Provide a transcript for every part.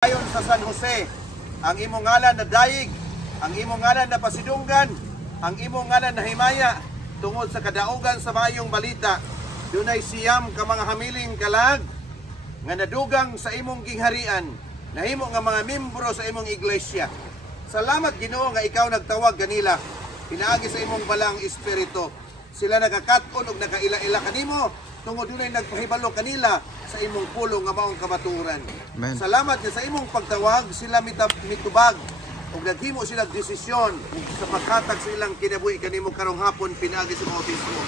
Ayon sa San Jose, ang imong ngalan na daig, ang imong ngalan na pasidunggan, ang imong ngalan na himaya, tungod sa kadaugan sa maayong balita, dunay siyam ka mga hamiling kalag, nga nadugang sa imong gingharian, nahimo nga mga membro sa imong iglesia. Salamat Ginoo nga ikaw nagtawag kanila, pinaagi sa imong balang espiritu. Sila nagakat-on ug nakaila-ila kanimo, tungod dunay nagpahibalo kanila sa imong pulong nga maong kamatuoran. Amen. Salamat nga sa imong pagtawag, sila mitubag ug naghimo sila desisyon sa paghatag sa ilang kinabuhi kanimo karong hapon pinaagi sa bautismo.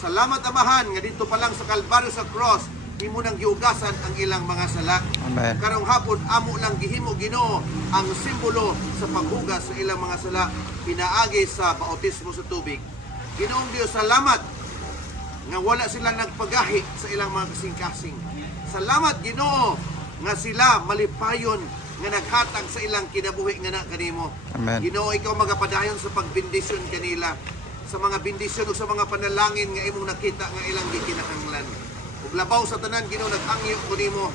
Salamat Amahan nga dito pa lang sa Kalbaryo sa cross himo nang giugasan ang ilang mga sala. Amen. Karong hapon amo lang gihimo Ginoo ang simbolo sa paghugas sa ilang mga sala pinaagi sa bautismo sa tubig. Ginoong Dios, salamat nga wala sila nagpagahi sa ilang mga kasing-kasing. Salamat Ginoo nga sila malipayon nga naghatag sa ilang kinabuhi nga na kanimo. Amen. Ginoo, ikaw magapadayon sa pagbindisyon kanila, sa mga bindisyon o sa mga panalangin nga imong nakita nga ilang gikinahanglan. Ug labaw sa tanan Ginoo nag-angyo ko nimo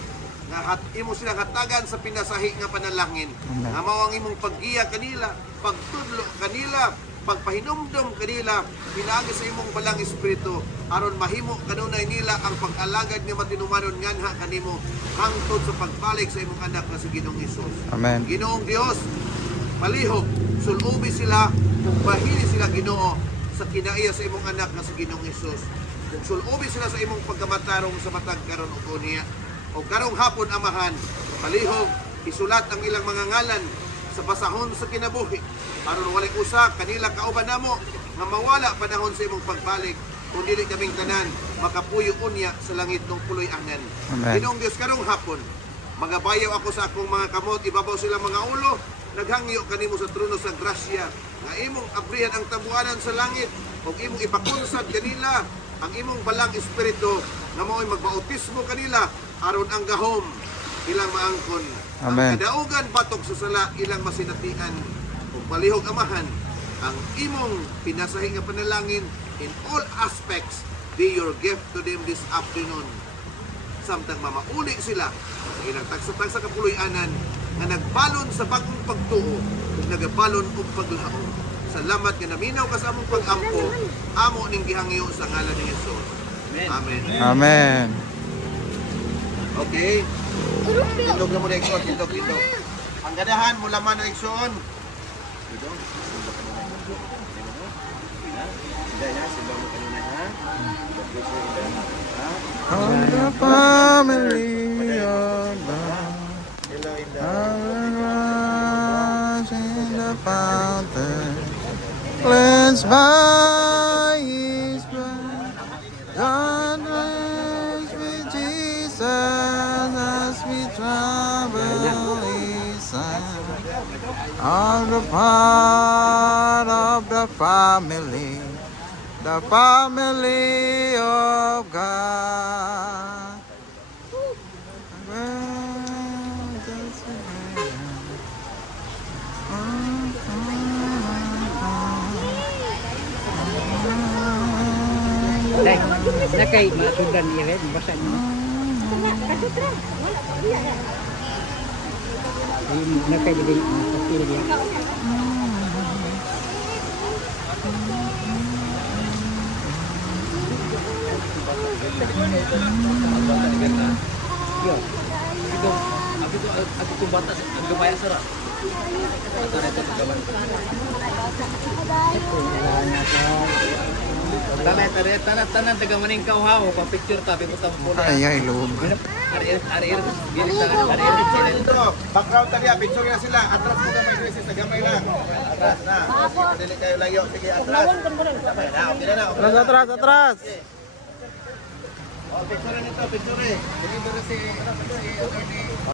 nga imo silang hatagan sa pinasahi nga panalangin. Amen. Nga mao ang imong paggiya kanila, pagtudlo kanila, pagpahinumdom kanila pinaagi sa imong balang espiritu aron mahimo kanunay nila ang pag-alagad nga matinumanon nganha kanimo hangtod sa pagbalik sa imong anak nga si Ginoong Hesus. Amen. Ginoong Dios, palihog sulubi sila ug bahili sila Ginoo sa kinaiya sa imong anak nga si Ginoong Hesus. Ug sulubi sila sa imong pagkamatarong sa matag karon ug unya. O karong hapon Amahan, palihog isulat ang ilang mga ngalan sa basahon sa kinabuhi aron walay usa kanila kauban namo nga mawala panahon sa imong pagbalik kung dili kaming tanan makapuyo unya sa langit ng puloy-anan. Amen. Ginoong Dios, karong hapon magabayaw ako sa akong mga kamot, ibabaw sila mga ulo, naghangyo kanimo sa trono sa grasya nga imong abrihan ang tabuanan sa langit ug imong ipakunsad kanila ang imong balang espiritu nga mao'y magbautismo kanila aron ang gahom ilang maangkon. Amen. Ang kadaugan batok sa sala ilang masinatian ug palihog Amahan ang imong pinasahi nga panalangin in all aspects be your gift to them this afternoon. Samtang mamauli sila sa ilang tagsa-tagsa kapuloy-anan nga nagbalon sa bagong pagtuo ug nagabalon og paglaom. Salamat nga naminaw ka sa among pag-ampo, amo ning gihangyo sa ngalan ni Hesus. Amen. Amen. Okay. Tindog na mo na Ekson, tindog. Ang ganahan mo laman na Ekson. Dito. All the family of God, in the fountain, cleansed by His blood. God reigns with Jesus as we travel His side. All the part of the family of God. Dai, nakay masudan ni Red, basa mo. Nakay di pasti dia. Yo. Aku tu batas ang gamay sara. Tanan taga maning kauhaw pa picture ta piputa mo na. Ay, loob. Ari gili tangan Dito, background tali, picture na sila. Atras mo gamay Luisis, nagamay lang. Atras na. Dili kayo layo. Sige, atras. Okay na, okay na. Atras. Oh, picture nito, picture. Sige, dito si